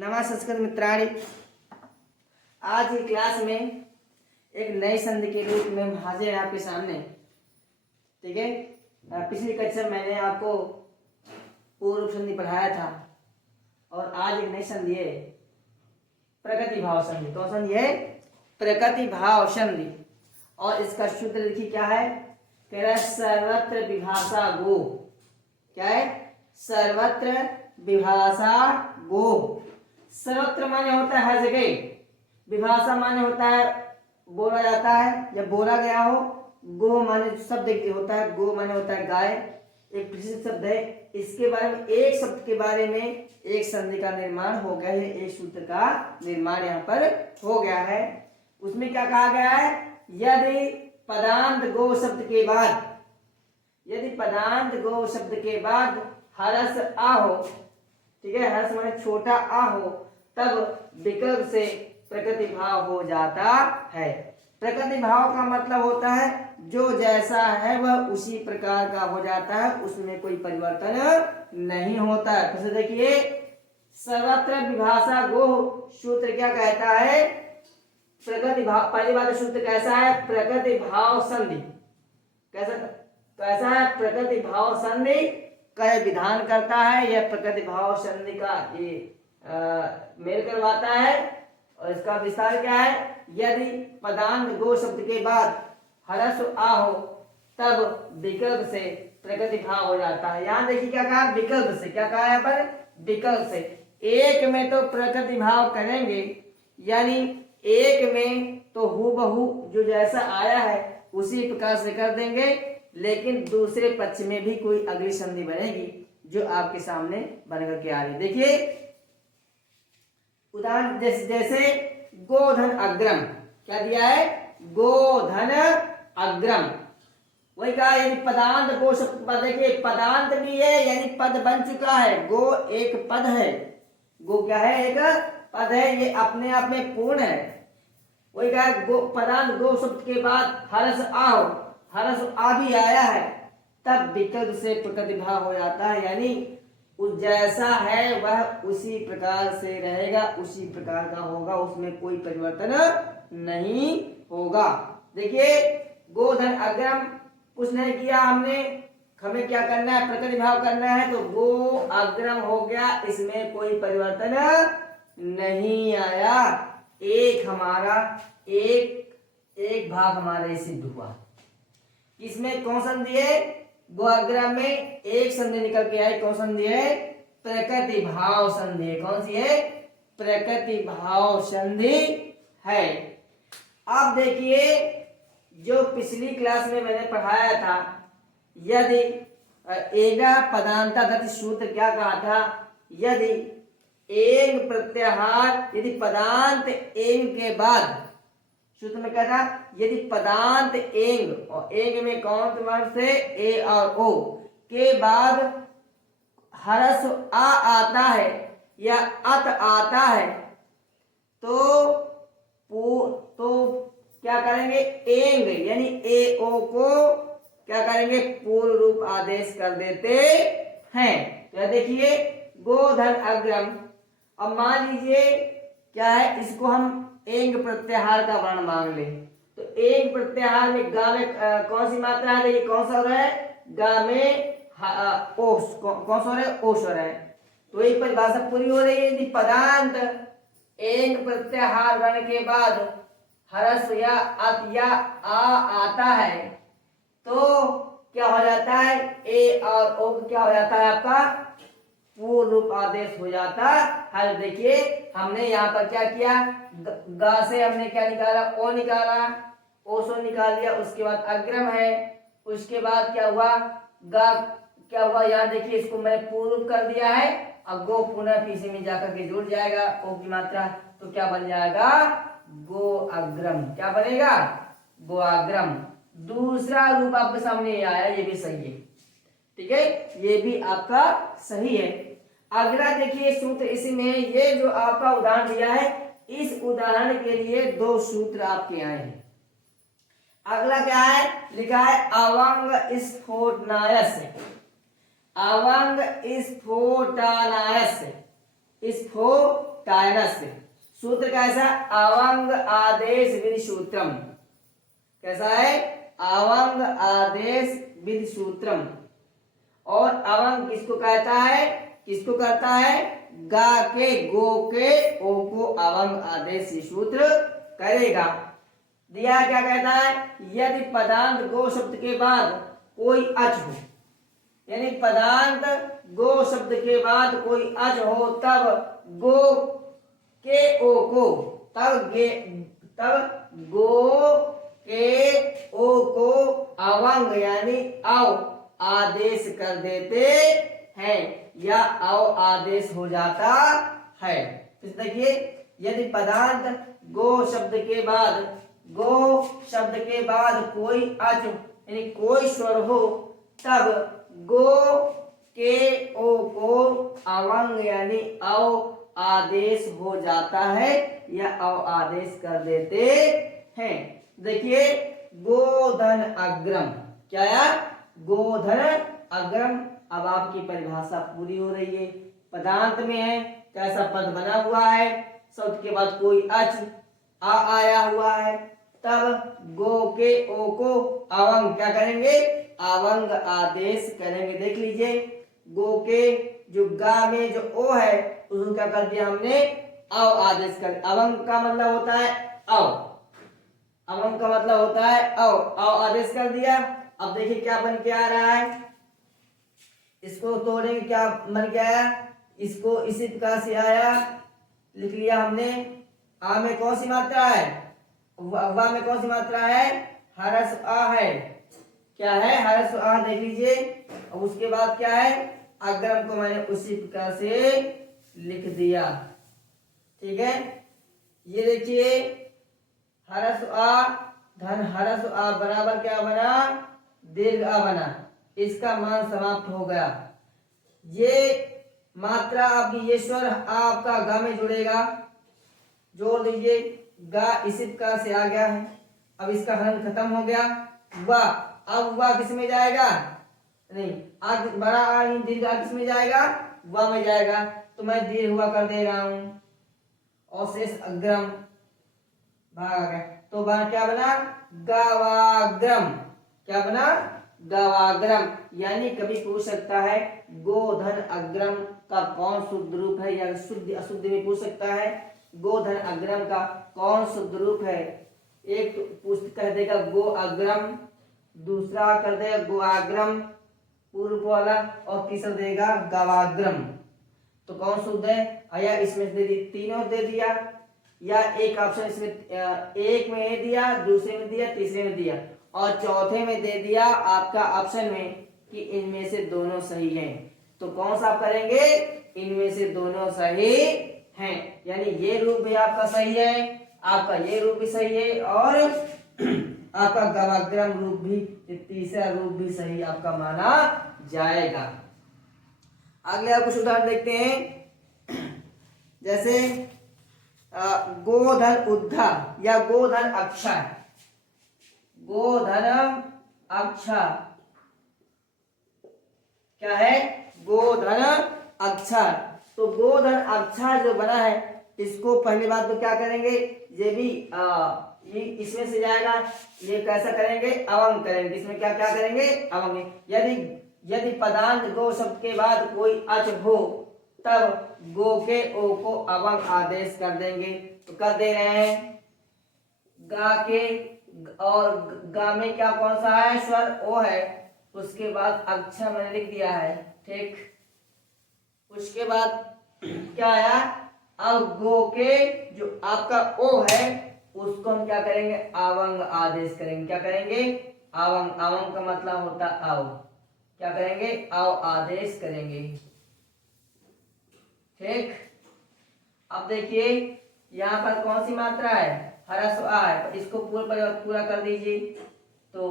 नमस्कार मित्राणि। आज की क्लास में एक नई संधि के रूप में हाजिर है आपके सामने। ठीक है, पिछली कक्षा में मैंने आपको पूर्व संधि पढ़ाया था और आज एक नई संधि है प्रकृति भाव संधि। कौन संधि है? प्रकृति भाव संधि। और इसका सूत्र लिखिए क्या है? कह रहा है सर्वत्र विभाषा गो। क्या है? सर्वत्र विभाषा गो। सर्वत्र माने होता है हर जगह, विभाषा माने होता है बोला जाता है या बोला गया हो। गो माने शब्द होता है, गो माने होता है गाय, एक प्रसिद्ध शब्द है। इसके बारे में एक शब्द के बारे में एक संधि का निर्माण हो गया है, एक सूत्र का निर्माण यहाँ पर हो गया है। उसमें क्या कहा गया है? यदि पदांत गो शब्द के बाद, यदि पदांत गो शब्द के बाद हरस आ हो, ठीक है, हर्ष माने छोटा आ हो, तब विकल्प से प्रकृति भाव हो जाता है। प्रकृति भाव का मतलब होता है जो जैसा है वह उसी प्रकार का हो जाता है, उसमें कोई परिवर्तन नहीं होता है। फिर से देखिए, सर्वत्र विभाषा गो सूत्र क्या कहता है? प्रकृति भाव। पहली बात सूत्र कैसा है? प्रकृति भाव संधि। कैसा है? प्रकृति भाव संधि का विधान करता है। यह प्रकृति भाव संधि का ये मेल करवाता है। और इसका विस्तार क्या है? यदि पदांत गो शब्द के बाद हरस आ हो, तब विकल्प से प्रकृति भाव हो जाता है। यहाँ देखिए क्या कहा? विकल्प से। क्या कहा यहाँ पर? विकल्प से। एक में तो प्रकृति भाव करेंगे, यानी एक में तो हूबहू जो जैसा आया है उसी प्रकार से कर देंगे, लेकिन दूसरे पक्ष में भी कोई अगली संधि बनेगी जो आपके सामने बनकर के आ रही है। देखिए उदाहरण जैसे गोधन अग्रम। क्या दिया है? गोधन अग्रम। वही कहा, यदि पदांत गो शब्द पद, देखिए पदांत भी है यानी पद बन चुका है। गो एक पद है। गो क्या है? एक पद है, ये अपने आप में पूर्ण है। वही कहा गो पदांत गो शब्द के बाद हरस आ हो, हरस आ भी आया है, तब विकल्प से प्रकृति भाव हो जाता है, यानी उस जैसा है वह उसी प्रकार से रहेगा, उसी प्रकार का होगा, उसमें कोई परिवर्तन नहीं होगा। देखिए गोधन अग्रम कुछ नहीं किया हमने, हमें क्या करना है? प्रकृति भाव करना है, तो गो अग्रम हो गया, इसमें कोई परिवर्तन नहीं आया। एक हमारा एक भाग हमारा सिद्ध हुआ। इसमें कौन संधि है? गो अग्रम में एक संधि निकल के आई। कौन संधि है? प्रकृति भाव संधि है। कौन सी है? प्रकृति भाव संधि है। अब देखिए, जो पिछली क्लास में मैंने पढ़ाया था, यदि एगा पदांता गति सूत्र क्या कहा था? यदि एंग प्रत्याहार, यदि पदांत एंग के बाद, सूत्र में क्या था? यदि पदांत एंग, और एंग में कौन वर्ड से? ए और ओ के बाद हरस आ आता है या अत आता है, तो क्या करेंगे? एंग यानी ए ओ को क्या करेंगे? पूर्ण रूप आदेश कर देते हैं। तो देखिए गोधन अग्रम। अब मान लीजिए क्या है, इसको हम एंग प्रत्याहार का वर्ण मांग ले, तो एंग प्रत्याहार में गा में कौन सी मात्रा है? देखिए कौन सा हो रहा है? गा में ओस, कौन सा हो रहा है? ओस हो रहा है। तो एक परिभाषा पूरी हो रही है। यदि पदांत एंग प्रत्याहार वर्ण के बाद हरस या अत या आ आता है, तो क्या हो जाता है? ए और ओ क्या हो जाता है? आपका पूर्ण रूप आदेश हो जाता है। देखिए हमने यहाँ पर क्या किया? गा से हमने क्या निकाला? ओ निकाला, ओसो निकाल दिया। उसके बाद अग्रम है, उसके बाद क्या हुआ? गा क्या हुआ? यहाँ देखिए इसको मैंने पूर्ण रूप कर दिया है। अब गो पुनः पीछे में जाकर के जुड़ जाएगा ओ की मात्रा, तो क्या बन जाएगा? गो अग्रम। क्या बनेगा? गो अग्रम। दूसरा रूप आपके सामने आया, ये भी सही है। ठीक है, ये भी आपका सही है। अगला देखिए सूत्र इसमें, ये जो आपका उदाहरण दिया है, इस उदाहरण के लिए दो सूत्र आपके आए हैं। अगला क्या है? लिखा है अवंग स्फोटनायस। अवंग स्फोटनायस। स्फो कायनस। सूत्र कैसा? अवंग आदेश विधि सूत्रम। कैसा है? अवंग आदेश विधि सूत्रम। और अवंग किसको कहता है? किसको कहता है? गा के, गो के, ओ को अवंग आदेश सूत्र करेगा। दिया क्या कहता है? यदि पदांत गो शब्द के बाद कोई अच हो, यानी पदांत गो शब्द के बाद कोई अच हो, तब गो के ओ को, तब गो के ओ को अवंग यानी अव आदेश कर देते हैं या अव आदेश हो जाता है। देखिए, यदि पदांत गो शब्द के बाद कोई अच यानी कोई स्वर हो, तब गो के ओ को अवंग यानी अव आदेश हो जाता है या अव आदेश कर देते हैं। देखिए, गोधन अग्रम, क्या है? गोधन अग्रम। अब आपकी परिभाषा पूरी हो रही है। पदांत में है, कैसा पद बना हुआ है, शब्द के बाद कोई अच आ आया हुआ है, तब गो के ओ को अवंग क्या करेंगे? अवंग आदेश करेंगे। देख लीजिए, गो के जो गा में जो ओ है उसको क्या कर दिया हमने? अव आदेश कर। अवंग का मतलब होता है अव, अवंग का मतलब होता है अव आदेश कर दिया। अब देखिए क्या बन के आ रहा है, इसको तोड़ेंगे, क्या बन के आया? इसको इसी प्रकार से आया, लिख लिया हमने। आ में कौन सी मात्रा है? वा में कौन सी मात्रा है? हरस आ है। क्या है? हरस आ। देख लीजिए। अब उसके बाद क्या है? अग्रम को मैंने उसी प्रकार से लिख दिया। ठीक है, ये देखिए, हरस आ धन हरस आ बराबर क्या बना? दीर्घ आ बना। इसका मान समाप्त हो गया। ये मात्रा आपकी, ये स्वर आपका गा में जुड़ेगा, जोड़ दीजिए। गा इसी प्रकार से आ गया है। अब इसका हलन खत्म हो गया। वाह, अब वाह किस में जाएगा? नहीं, आज बड़ा आ दीर्घ आ किस में जाएगा? वाह में जाएगा। तो मैं दीर्घ हुआ कर दे रहा हूं और शेष अग्रम भाग आ गया। तो क्या बना? गवाग्रम। क्या बना? गवाग्रम। यानी कभी पूछ सकता है गोधन अग्रम का कौन शुद्ध रूप है, या शुद्ध अशुद्ध में पूछ सकता है गोधन अग्रम का कौन शुद्ध रूप है। एक तो पूछ कह देगा गो अग्रम, दूसरा कर देगा गोआग्रम पूर्व वाला, और तीसरा देगा गवाग्रम। तो कौन शुद्ध है? या इसमें दे दी, तीनों दे दिया, या एक ऑप्शन इसमें एक में दिया, दूसरे में दिया, तीसरे में दिया, और चौथे में दे दिया आपका ऑप्शन में कि इनमें से दोनों सही हैं। तो कौन सा आप करेंगे? इनमें से दोनों सही हैं, यानी ये रूप भी आपका सही है, आपका ये रूप भी सही है, और आपका गवाग्रम रूप भी, तीसरा रूप भी सही आपका माना जाएगा। अगले आप कुछ उदाहरण देखते हैं। जैसे गोधन उद्धा या गोधन अक्षर। गोधन अक्षर क्या है? गोधन अक्षर। तो गोधन अक्षर जो बना है, इसको पहली बात तो क्या करेंगे? ये भी ये इसमें से जाएगा, ये कैसा करेंगे? अवंग करेंगे। इसमें क्या क्या करेंगे? अवंग। यदि पदांत गो शब्द के बाद कोई अच हो, तब गो के ओ को अवंग आदेश कर देंगे। तो कर दे रहे हैं, गा के, और गा में क्या कौन सा है? स्वर ओ है। उसके बाद अक्षर मैंने लिख दिया है, ठीक। उसके बाद क्या आया? अब गो के जो आपका ओ है उसको हम क्या करेंगे? अवंग आदेश करेंगे। क्या करेंगे? अवंग। अवंग का मतलब होता अव। क्या करेंगे? अव आदेश करेंगे, ठीक। अब देखिए, यहाँ पर कौन सी मात्रा है? हरस आ है। इसको पूरा कर दीजिए। तो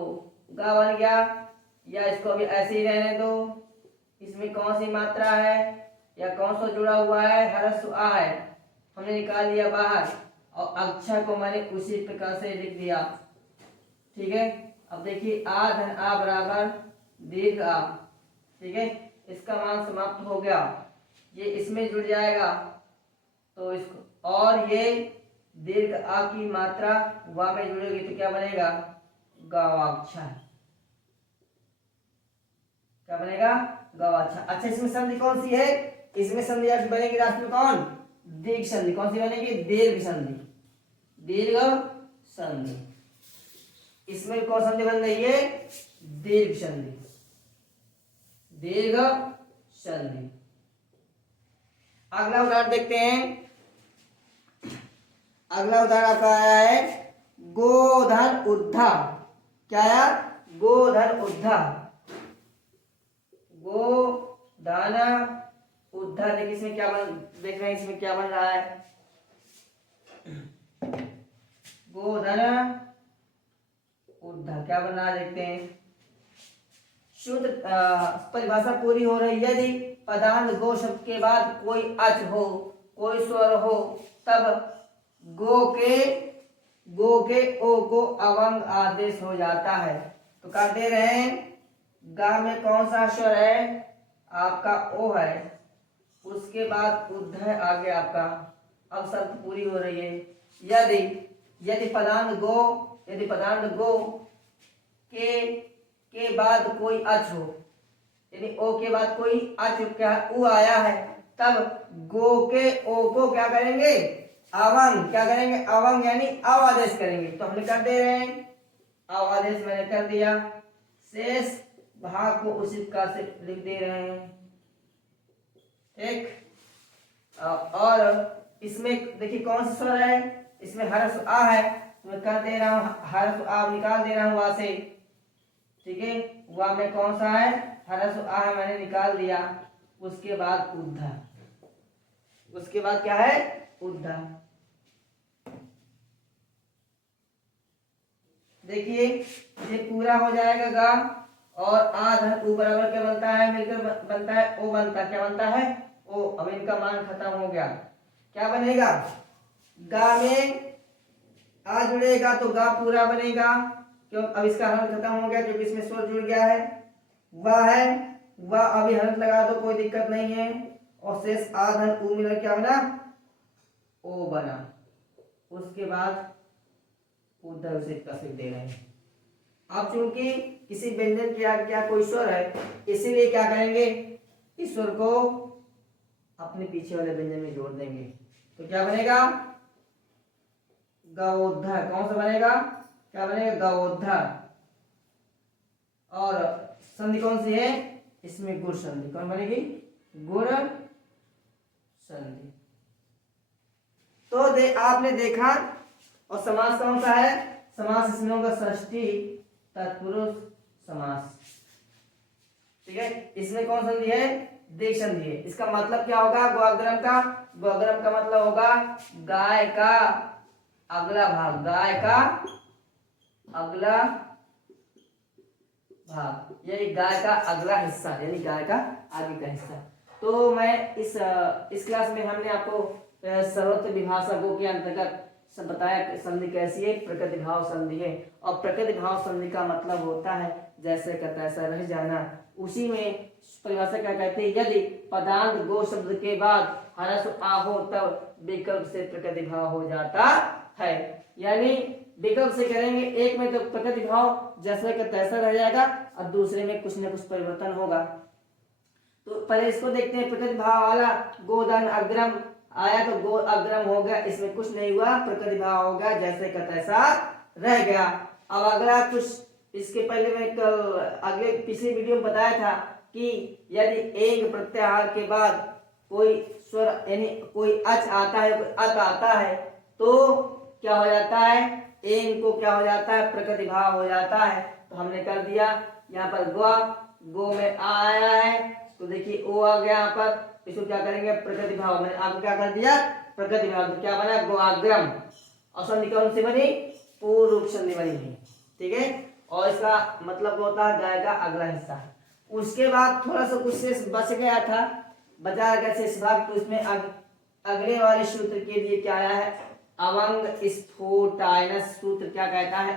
गा बन गया, या इसको भी ऐसे ही रहने दो। इसमें कौन सी मात्रा है या कौन सा जुड़ा हुआ है? हरस आ है, हमने निकाल लिया बाहर, और अक्षर को मैंने उसी प्रकार से लिख दिया, ठीक है। अब देखिए, आ धन आ बराबर दीर्घ आ, ठीक है। इसका मान समाप्त हो गया, ये इसमें जुड़ जाएगा, तो इसको और ये दीर्घ आ की मात्रा वा में जुड़ेगी तो क्या बनेगा? गवाक्षा। क्या बनेगा? गवाक्षा। अच्छा, इसमें संधि कौन सी है? इसमें संधि आपकी बनेगी राष्ट्र में कौन? दीर्घ संधि। कौन सी बनेगी? दीर्घ संधि। दीर्घ संधि। इसमें कौन संधि बन रही है? दीर्घ संधि। दीर्घ संधि। अगला उदाहरण देखते हैं। अगला उदाहरण आपका आया है गोधन उद्धा। क्या आया? गोधन उद्धा। गोधन उद्धा। देखिए इसमें क्या देख रहे हैं, इसमें क्या बन रहा है? गोधन उद्धा क्या बन रहा है देखते हैं। शुद्ध परिभाषा पूरी हो रही है। यदि पदांत गो शब्द के बाद कोई अच हो, कोई स्वर हो, तब गो के ओ को अवंग आदेश हो जाता है। तो क्या दे रहे हैं? गा में कौन सा स्वर है? आपका ओ है। उसके बाद उद्ध है आगे आपका। अब शब्द पूरी हो रही है। यदि पदांत गो के बाद कोई अच हो, यानी ओ के बाद कोई अच क्या उ आया है, तब गो के ओ को क्या करेंगे? अवंग। क्या करेंगे? अवंग यानी अव आदेश करेंगे। तो हमने कर दे रहे हैं अव आदेश, मैंने कर दिया। शेष भाग को उसी का से लिख दे रहे हैं। ठीक। और इसमें देखिए कौन सा स्वर है? इसमें हर्ष आ है, तो मैं कर दे रहा हूं हर्ष आ, निकाल दे रहा हूं वहां से। ठीक है, वहां में कौन सा है? हर्ष आ है, मैंने निकाल दिया। उसके बाद उद्धा। उसके बाद क्या है? उद्धा। देखिए ये पूरा हो जाएगा गा, और आ धन उ बराबर क्या बनता है? मिलकर बनता है ओ बनता। क्या बनता है? ओ। अब इनका मान खत्म हो गया। क्या बनेगा? गा में आ जुड़ेगा तो गा पूरा बनेगा। क्यों? अब इसका हर्ष खत्म हो गया क्योंकि इसमें स्वर जुड़ गया है। वह है वह, अभी हर्ष लगा दो, कोई दिक्कत नहीं है। और शेष आ धन उ मिलकर क्या बना? ओ बना। उसके बाद उद्धव से दे रहे हैं। अब चूंकि किसी व्यंजन की आगे क्या कोई स्वर है, इसीलिए क्या करेंगे? इस स्वर को अपने पीछे वाले व्यंजन में जोड़ देंगे। तो क्या बनेगा? गवोद्धा। कौन सा बनेगा? क्या बनेगा? गवोद्धा। और संधि कौन सी है? इसमें गुण संधि। कौन बनेगी? गुण संधि। तो आपने देखा। और समास कौन सा है? समास इसमें होगा षष्ठी तत्पुरुष समास। ठीक है, इसमें कौन संधि है? दीर्घ संधि है। इसका मतलब क्या होगा? गोअग्रम का। गोअग्रम का मतलब होगा गाय का अगला भाग। गाय का अगला भाग, यानी गाय का अगला हिस्सा, यानी गाय का आगे का हिस्सा। तो मैं इस क्लास में हमने आपको सर्वत्र विभाषकों के अंतर्गत सब बताया संधि कैसी है। प्रकृति भाव संधि है। और प्रकृति भाव संधि का मतलब होता है जैसे का तैसा रह जाना। उसी में परिभाषा क्या कहते हैं? यदि पदांत गो शब्द के बाद हर्ष आ हो, तब विकल्प से प्रकृति भाव हो जाता है। यानी विकल्प से करेंगे, एक में तो प्रकृति भाव जैसे का तैसा रह जाएगा, और दूसरे में कुछ न कुछ परिवर्तन होगा। तो पहले इसको देखते हैं। प्रकृति भाव वाला गोधन अग्रम आया तो गो अग्रम हो गया, इसमें कुछ नहीं हुआ, प्रकृति भाव हो गया, जैसे का तैसा रह गया। अब अगला कुछ इसके पहले मैं अगले पिछले वीडियो में बताया था कि यदि एक प्रत्याहार के बाद कोई स्वर यानी कोई अच आता है, कोई अत आता है, तो क्या हो जाता है? एन को क्या हो जाता है? प्रकृति भाव हो जाता है। तो हमने कर दिया यहाँ पर गो में आ आया है, तो देखिए ओ आ गया यहाँ पर। इसको क्या करेंगे? प्रकृति भाव। मैंने आपको क्या कर दिया? प्रकृति भाव। तो क्या बना? गोआग्रम। और संधि कौन सी बनी? पूर्व रूप संधि बनी है। ठीक है, और इसका मतलब होता है गाय का अगला हिस्सा। उसके बाद थोड़ा सा कुछ शेष बच गया था, बचा गया शेष भाग। तो इसमें अगले वाले सूत्र के लिए क्या आया है? अवंग स्फोटायनस सूत्र क्या कहता है?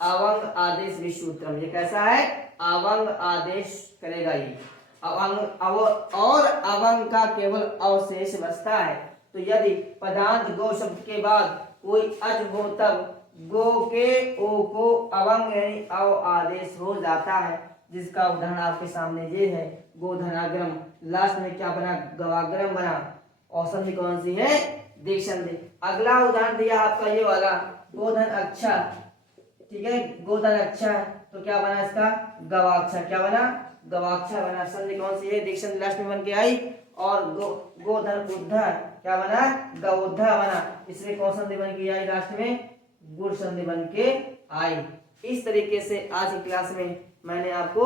अवंग आदेश विसूत्रम। ये कैसा है? अवंग आदेश करेगा ये। अवंग और अवंग का केवल अवशेष बचता है। तो तो यदि पदांत गो शब्द के बाद कोई अच हो तब गो के ओ को अवंग यानी अव आदेश हो जाता है, जिसका उदाहरण आपके सामने ये है, गोधनाग्रम। लास्ट में क्या बना, गवाग्रम बना। और संधि कौन सी है, दीर्घ संधि। अगला उदाहरण दिया आपका ये वाला, गोधन अक्षा, ठीक है, गोधन अक्षा, तो क्या बना इसका, गवाक्षा। क्या बना, गवाक्षा बना। संधि कौन सी है, दीर्घ संधि लास्ट में बन के आई। और गोधन उद्धा, क्या बना, गौधा बना। इसमें कौन संधि बन के आई लास्ट में, गुण संधि बन के आई। इस तरीके से आज की क्लास में मैंने आपको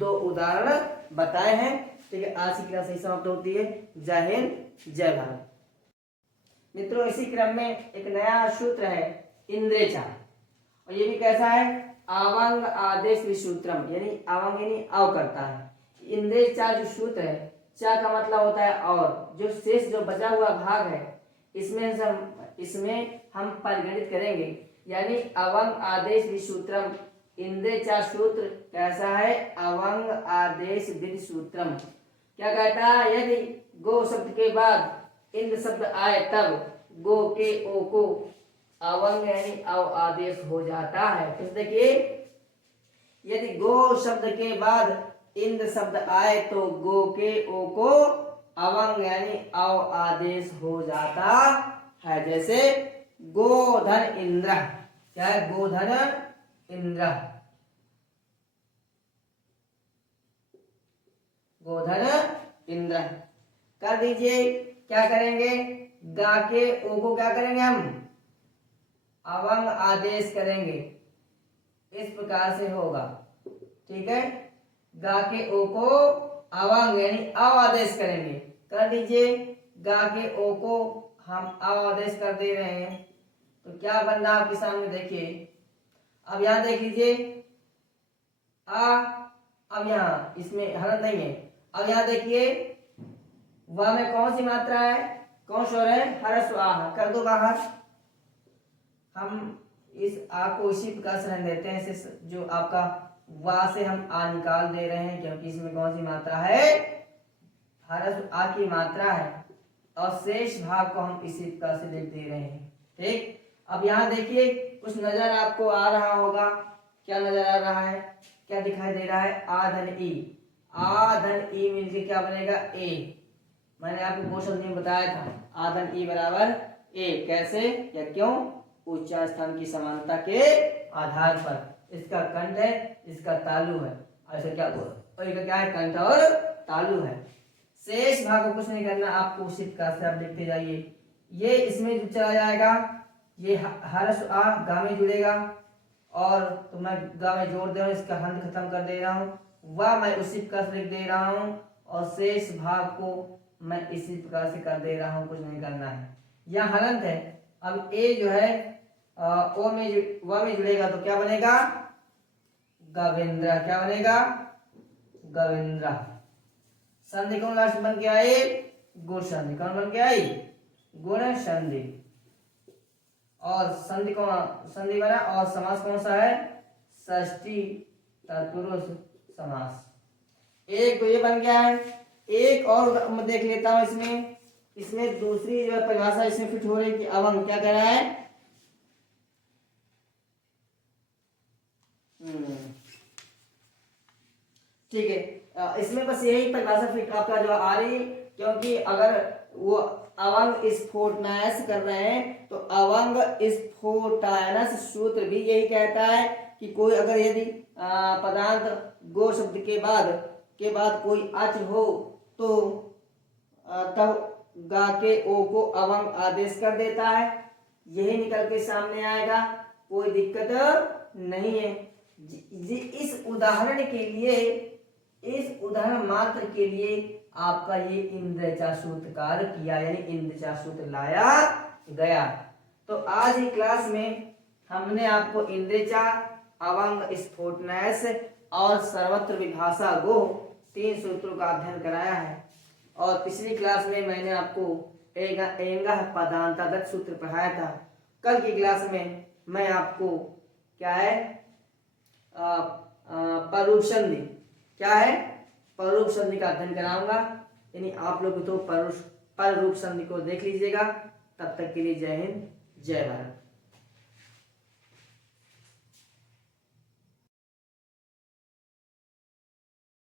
2 उदाहरण बताए हैं। ठीक है, आज की क्लास यही समाप्त होती है। जय हिंद, जय भारत। मित्रों, इसी क्रम में एक नया सूत्र है इंद्रेचा, और ये भी कैसा है, अवंग आदेश विसूत्रम, यानी अवंग यानी अव करता है। इंद्रेचा जो सूत्र है, चा का मतलब होता है और, जो शेष जो बचा हुआ भाग है इसमें हम परिगणित करेंगे, यानी अवंग आदेश विसूत्रम। इंद्रेचा सूत्र कैसा है, अवंग आदेश विधि सूत्रम। क्या कहता है, यदि गो शब्द के बाद इंद्र शब्द आए तब गो के ओ को अवंग यानी अव आदेश हो जाता है। तो देखिए, यदि गो शब्द के बाद इंद्र शब्द आए तो गो के ओ को अवंग यानी अव आदेश हो जाता है। जैसे गोधन इंद्र, क्या है, गोधन इंद्र, गोधन इंद्र कर दीजिए। क्या करेंगे, गा के ओ को क्या करेंगे हम, अवंग आदेश करेंगे। इस प्रकार से होगा, ठीक है, गा के ओ को अवंग यानी अव आदेश करेंगे। कर दीजिए, गा के ओ को हम अव आदेश कर दे रहे हैं, तो क्या बन रहा आपके सामने, देखिए। अब यहां देख लीजिए, अब यहाँ इसमें हलन नहीं है। अब यहाँ देखिए, व में कौन सी मात्रा है, कौन स्वर है, हर्ष आह, कर दो बाहर। हम इस आ को इसी प्रकार से रहने देते हैं, इसे जो आपका वा से हम आ निकाल दे रहे हैं, क्योंकि इसमें कौन सी मात्रा है, हर्ष आ की मात्रा है, और शेष भाग को हम इसी प्रकार से लिख दे रहे हैं। ठीक, अब यहाँ देखिए, कुछ नजर आपको आ रहा होगा, क्या नजर आ रहा है, क्या दिखाई दे रहा है, आ धन ई, आ धन ई मिलके क्या बनेगा, ए। मैंने आपको क्वेश्चन में बताया था, आ धन ई बराबर ए। कैसे या क्यों, उच्चार स्थान की समानता के आधार पर। इसका कंठ है, इसका तालु है, ऐसा क्या और क्या है, कंठ और तालु है। शेष भाग को कुछ नहीं करना, आपको उसी प्रकार से आप लिखते जाइए। ये इसमें जो चला जाएगा, ये हर्ष आ गा में जुड़ेगा, और तो मैं गा में जोड़ दे रहा हूँ, इसका हंद खत्म कर दे रहा हूँ, वह मैं उसी प्रकार से लिख दे रहा हूँ, और शेष भाग को मैं इसी प्रकार से कर दे रहा हूँ, कुछ नहीं करना है। यह हलंत है। अब ए जो है ओ में व में जुड़ेगा, तो क्या बनेगा, गवेंद्र। क्या बनेगा, गवेंद्र। संधि कौन लास्ट बन के आए, गुण संधि। कौन बन के आई, गुण संधि। और संधि कौन संधि बना, और समास कौन सा है, षष्ठी तत्पुरुष समास। एक तो ये बन गया है। एक और मैं देख लेता हूं, इसमें दूसरी जो परिभाषा इसमें फिट हो रही है कि अवंग, क्या कह रहा है, ठीक है, इसमें बस यही परिभाषा फिट आपका जो आ रही, क्योंकि अगर वो अवंग स्फोटनायस कर रहे हैं, तो अवंग स्फोटायनस सूत्र भी यही कहता है कि कोई अगर यदि पदार्थ गो शब्द के बाद कोई अच हो, तो तब गा के ओ को अवंग आदेश कर देता है। यही निकल के सामने आएगा, कोई दिक्कत नहीं है। इस उदाहरण के लिए, इस उदाहरण मात्र के लिए आपका ये इंद्रचा सूत्र कार्य किया, यानी इंद्रचा सूत्र लाया गया। तो आज की क्लास में हमने आपको इंद्रचा, अवंग स्फोटनैस और सर्वत्र विभाषा गो 3 सूत्रों का अध्ययन कराया है। और पिछली क्लास में मैंने आपको एंगा पदांतादक सूत्र पढ़ाया था। कल की क्लास में मैं आपको क्या है, परूप संधि, क्या है, परूप संधि का अध्ययन कराऊंगा। यानी आप लोग तो पर रूप संधि को देख लीजिएगा। तब तक के लिए जय हिंद, जय भारत।